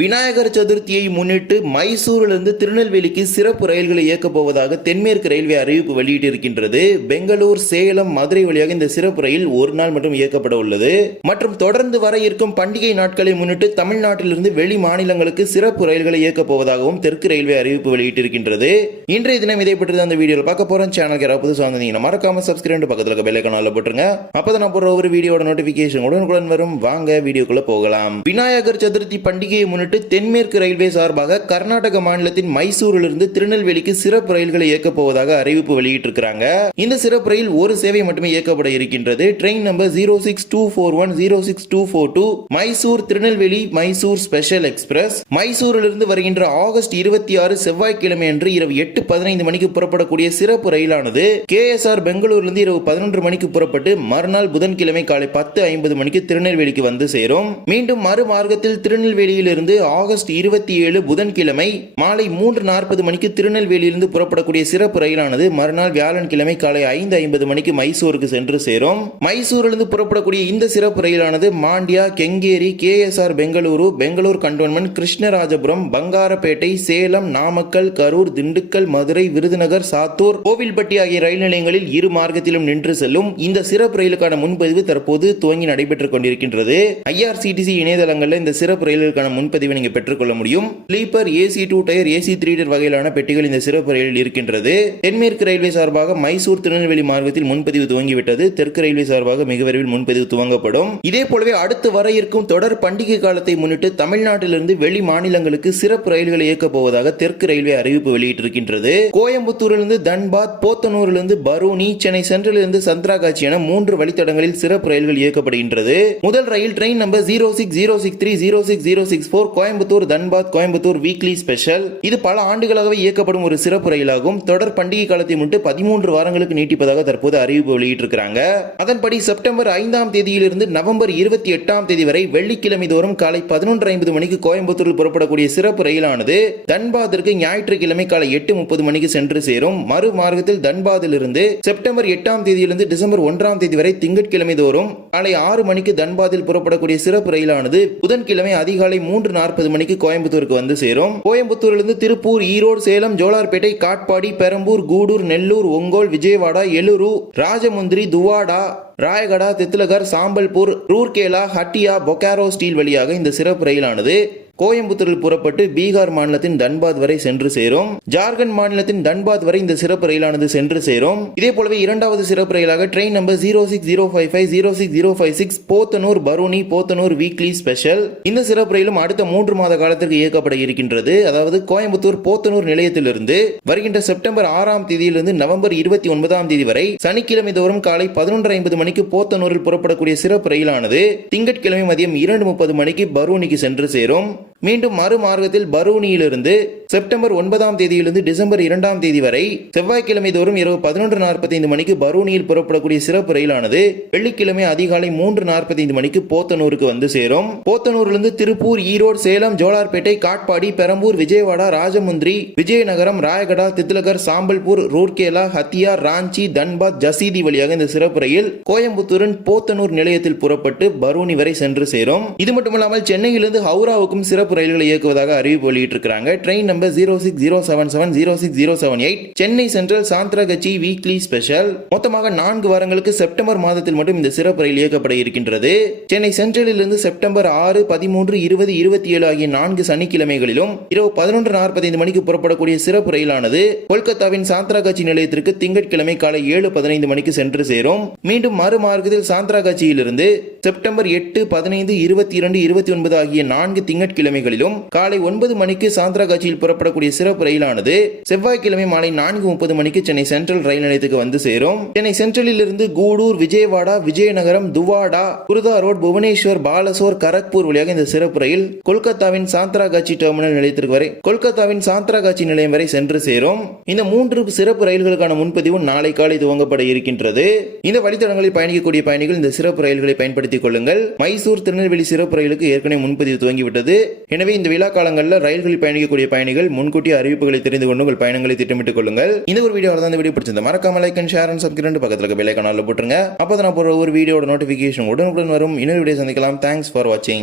விநாயகர் சதுர்த்தியை முன்னிட்டு மைசூரிலிருந்து திருநெல்வேலிக்கு சிறப்பு ரயில்களை இயக்கப் போவதாக தென்மேற்கு ரயில்வே அறிவிப்பு வெளியிட்டிருக்கின்றது. பெங்களூர் சேலம் மதுரை வழியாக இந்த சிறப்பு ரயில் ஒரு நாள் மட்டும் இயக்கப்பட உள்ளது. மற்றும் தொடர்ந்து வர இருக்கும் பண்டிகை நாட்களை முன்னிட்டு தமிழ்நாட்டிலிருந்து வெளி மாநிலங்களுக்கு சிறப்பு ரயில்களை இயக்கப் போவதாகவும் தெற்கு ரயில்வே அறிவிப்பு வெளியிட்டிருக்கின்றது. இன்றைய தினம் இதை பற்றி அந்த வீடியோவில் பார்க்க போறோம். சேனலுக்கு யாராவது புதுசாக வந்தீங்கன்னா மறக்காம சப்ஸ்கிரைப் பக்கத்தில் இருக்க பெல் கனால போட்டுருங்க. அப்பதான் நான் போடுற ஒரு வீடியோட நோட்டிபிகேஷன் உடனுக்குடன் வரும். வாங்க வீடியோக்குள்ள போகலாம். விநாயகர் சதுர்த்தி பண்டிகையை முன்னிட்டு தென்மேற்கு ரயில்வே சார்பாக கர்நாடக மாநிலத்தின் மைசூரிலிருந்து திருநெல்வேலிக்கு சிறப்பு ரயில்களை இயக்கப் போவதாக அறிவிப்பு வெளியிட்டிருக்கிறாங்க. இந்த சிறப்பு ரயில் ஒரு சேவை மட்டுமே இயக்கப்பட இருக்கின்றது. Train number zero six two four one zero six two four two Mysore Tirunelveli Mysore special express மைசூரிலிருந்து வருகின்ற ஆகஸ்ட் இருபத்தி ஆறு செவ்வாய்க்கிழமை அன்று இரவு எட்டு பதினைந்து மணிக்கு புறப்படக்கூடிய சிறப்பு ரயிலானது கே எஸ் ஆர் பெங்களூரிலிருந்து இரவு பதினொன்று மணிக்கு புறப்பட்டு மறுநாள் புதன்கிழமை காலை பத்து ஐம்பது மணிக்கு திருநெல்வேலிக்கு வந்து சேரும். மீண்டும் மறுமார்க்கத்தில் திருநெல்வேலியிலிருந்து ஆகஸ்ட் இருபத்தி ஏழு புதன்கிழமை மாலை மூன்று நாற்பது மணிக்கு திருநெல்வேலியிலிருந்து புறப்படக்கூடிய சிறப்பு ரயிலானது மறுநாள் வியாழன்கிழமை காலை ஐந்து ஐம்பது மணிக்கு மைசூருக்கு சென்று சேரும். மைசூரிலிருந்து புறப்படக்கூடிய இந்த சிறப்பு ரயிலானது மாண்டியா கெங்கேரி கேஎஸ்ஆர் பெங்களூரு பெங்களூர் கண்டோன்மெண்ட் கிருஷ்ணராஜபுரம் பங்காரப்பேட்டை சேலம் நாமக்கல் கரூர் திண்டுக்கல் மதுரை விருதுநகர் சாத்தூர் கோவில்பட்டி ஆகிய ரயில் நிலையங்களில் இரு மார்க்கத்திலும் நின்று செல்லும் இந்த சிறப்பு ரயிலுக்கான முன்பதிவு தற்போது துவங்கி நடைபெற்றுக் கொண்டிருக்கின்றது. ஐஆர்சிடிசி இணையதளங்களில் இந்த சிறப்பு ரயிலுக்கான முன்பதிவு நீங்க பெற்றுக்கொள்ள முடியும். Sleeper AC two tier AC three tier வகையிலான பெட்டிகள் இந்த சிறப்பு ரயிலில் இருக்கின்றது. தென்மேற்கு ரயில்வே சார்பாக மைசூர் திருநெல்வேலி மார்க்கத்தில் முன்பதிவு துவங்கிவிட்டது. தெற்கு ரயில்வே சார்பாக மிக விரைவில் முன்பதிவு துவங்கப்படும். இதே போலவே அடுத்து வர இருக்கும் தொடர் பண்டிகை காலத்தை முன்னிட்டு தமிழ்நாட்டிலிருந்து வெளி மாநிலங்களுக்கு சிறப்பு ரயில்களை இயக்கப் போவதாக தெற்கு ரயில்வே அறிவிப்பு வெளியிட்டிருக்கின்றது. கோயம்புத்தூரிலிருந்து தன்பாத் போத்தனூரிலிருந்து பரூனி சென்னை சென்ட்ரலிருந்து சந்திராகாட்சி என மூன்று வழித்தடங்களில் சிறப்பு ரயில்கள் இயக்கப்படுகின்றது. முதல் ரயில் train number zero six zero six three zero six zero six four Coimbatore Dhanbad Coimbatore weekly special இது பல ஆண்டுகளாகவே இயக்கப்படும் ஒரு சிறப்பு ரயிலாகும். தொடர் பண்டிகை காலத்தை முன்னிட்டு பதிமூன்று வாரங்களுக்கு நீட்டிப்பதாக தற்போது அறிவிப்பு வெளியிட்டிருக்கிறாங்க. அதன்படி செப்டம்பர் ஐந்தாம் தேதியிலிருந்து நவம்பர் இருபத்தி எட்டாம் தேதி வரை வெள்ளிக்கிழமை தோறும் காலை பதினொன்று ஐம்பது மணிக்கு கோயம்புத்தூரில் புறப்படக்கூடிய சிறப்பு ரயிலானது தன்பாத்திற்கு ஞாயிற்றுக்கிழமை காலை எட்டு முப்பது மணிக்கு சென்று சேரும். மறு மார்க்கத்தில் தன்பாதிலிருந்து செப்டம்பர் எட்டாம் தேதியிலிருந்து டிசம்பர் ஒன்றாம் தேதி வரை திங்கட்கிழமை தோறும் காலை ஆறு மணிக்கு தன்பாதில் புறப்படக்கூடிய சிறப்பு ரயிலானது புதன்கிழமை அதிகாலை மூன்று நாற்பது மணிக்கு கோயம்புத்தூருக்கு வந்து சேரும். கோயம்புத்தூரிலிருந்து திருப்பூர் ஈரோடு சேலம் ஜோலார்பேட்டை காட்பாடி பெரம்பூர் கூடூர் நெல்லூர் ஒங்கோல் விஜயவாடா எழுரு ராஜமுந்திரி துவாடா ராயகடா தித்லகர் சாம்பல்பூர் ரூர்கேலா ஹட்டியா பொக்காரோ ஸ்டீல் வழியாக இந்த சிறப்பு ரயிலானது. கோயம்புத்தூரில் புறப்பட்டு பீகார் மாநிலத்தின் தன்பாத் வரை சென்று சேரும். ஜார்க்கண்ட் மாநிலத்தின் தன்பாத் வரை இந்த சிறப்பு ரயிலானது சென்று சேரும். இதே போலவே இரண்டாவது சிறப்பு ரயிலாக train number zero six zero five five zero six zero five six Podanur Barauni Podanur weekly special இந்த சிறப்பு ரயிலும் அடுத்த மூன்று மாத காலத்திற்கு இயக்கப்பட இருக்கின்றது. அதாவது கோயம்புத்தூர் போத்தனூர் நிலையத்திலிருந்து வருகின்ற செப்டம்பர் ஆறாம் தேதியிலிருந்து நவம்பர் இருபத்தி ஒன்பதாம் தேதி வரை சனிக்கிழமை தோறும் காலை பதினொன்று ஐம்பது மணிக்கு போத்தனூரில் புறப்படக்கூடிய சிறப்பு ரயிலானது திங்கட்கிழமை மதியம் இரண்டு முப்பது மணிக்கு பரூனிக்கு சென்று சேரும். மீண்டும் மறு மார்க்கத்தில் பரூனியிலிருந்து செப்டம்பர் ஒன்பதாம் தேதியிலிருந்து டிசம்பர் இரண்டாம் தேதி வரை செவ்வாய்க்கிழமை தோறும் இரவு பதினொன்று நாற்பத்தைந்து மணிக்கு பரூனியில் புறப்படக்கூடிய சிறப்பு ரயிலானது வெள்ளிக்கிழமை அதிகாலை மூன்று நாற்பத்தைந்து மணிக்கு போத்தனூருக்கு வந்து சேரும். போத்தனூரிலிருந்து திருப்பூர் ஈரோடு சேலம் ஜோலார்பேட்டை காட்பாடி பெரம்பூர் விஜயவாடா ராஜமுந்திரி விஜயநகரம் ராயகடா தித்லகர் சாம்பல்பூர் ரூர்கேலா ஹத்தியா ராஞ்சி தன்பாத் ஜசீதி வழியாக இந்த சிறப்பு ரயில் கோயம்புத்தூரின் போத்தனூர் நிலையத்தில் புறப்பட்டு பரூனி வரை சென்று சேரும். இது மட்டுமல்லாமல் சென்னையிலிருந்து ஹவுராவுக்கும் சிறப்பு சிறப்பு ரயில்களை இயக்குவதாக அறிவிப்பு வெளியிட்டிருக்கிறாங்க. Train number zero six zero seven seven zero six zero seven eight Chennai central Santragachi weekly special மொத்தமாக நான்கு வாரங்களுக்கு செப்டம்பர் மாதத்தில் மட்டும் இந்த சிறப்பு ரயில் இயக்கப்பட இருக்கின்றது. சென்னை சென்ட்ரலிலிருந்து செப்டம்பர் ஆறு பதிமூன்று இருபது இருபத்தி ஏழு ஆகிய நான்கு சனிக்கிழமைகளிலும் இரவு பதினொன்று நாற்பத்தைந்து மணிக்கு புறப்படக்கூடிய சிறப்பு ரயிலானது கொல்கத்தாவின் சாந்திராகாட்சி நிலையத்திற்கு திங்கட்கிழமை காலை ஏழு பதினைந்து மணிக்கு சென்று சேரும். மீண்டும் மறுமார்க்கத்தில் சாந்திராகாட்சியிலிருந்து செப்டம்பர் எட்டு பதினைந்து இருபத்தி இரண்டு இருபத்தி ஒன்பது ஆகிய நான்கு திங்கட்கிழமை திங்கட்கிழமைகளிலும் காலை ஒன்பது மணிக்கு சாந்திராகாட்சியில் புறப்படக்கூடிய சிறப்பு ரயிலானது செவ்வாய்க்கிழமை மாலை நான்கு முப்பது மணிக்கு சென்னை சென்ட்ரல் ரயில் நிலையத்துக்கு வந்து சேரும். சென்னை சென்ட்ரலில் இருந்து கூடூர் விஜயவாடா விஜயநகரம் துவாடா குருதா ரோட் புவனேஸ்வர் பாலசோர் கரக்பூர் வழியாக இந்த சிறப்பு ரயில் கொல்கத்தாவின் சாந்திராகாட்சி டெர்மினல் நிலையத்திற்கு வரை கொல்கத்தாவின் சாந்திராகாட்சி நிலையம் வரை சென்று சேரும். இந்த மூன்று சிறப்பு ரயில்களுக்கான முன்பதிவு நாளை காலை துவங்கப்பட இருக்கின்றது. இந்த வழித்தடங்களில் பயணிக்கக்கூடிய பயணிகள் இந்த சிறப்பு ரயில்களை பயன்படுத்திக் கொள்ளுங்கள். மைசூர் திருநெல்வேலி சிறப்பு ரயிலுக்கு ஏற்கனவே முன்பதிவு துவங்கிவிட்டது. எனவே இந்த விழா காலங்களில் ரயில்களில் பயணிக்கக்கூடிய பயணிகள் முன்கூட்டிய அறிவிப்புகளை தெரிந்து கொண்டு உங்கள் பயணங்களை திட்டமிட்டுக் கொள்ளுங்கள். இந்த ஒரு வீடியோ தான் இந்த வீடியோ பிடிச்சிருந்த மறக்காம like and share and subscribe பக்கத்தில் இருக்க பெல் ஐக்கானில் போட்டுருங்க. அப்போ நான் போகிற ஒரு வீடியோட நோட்டிஃபிகேஷன் உடனுக்குடன் வரும். இன்னொரு வீடியோ சந்திக்கலாம். தேங்க்ஸ் ஃபார் வாட்சிங்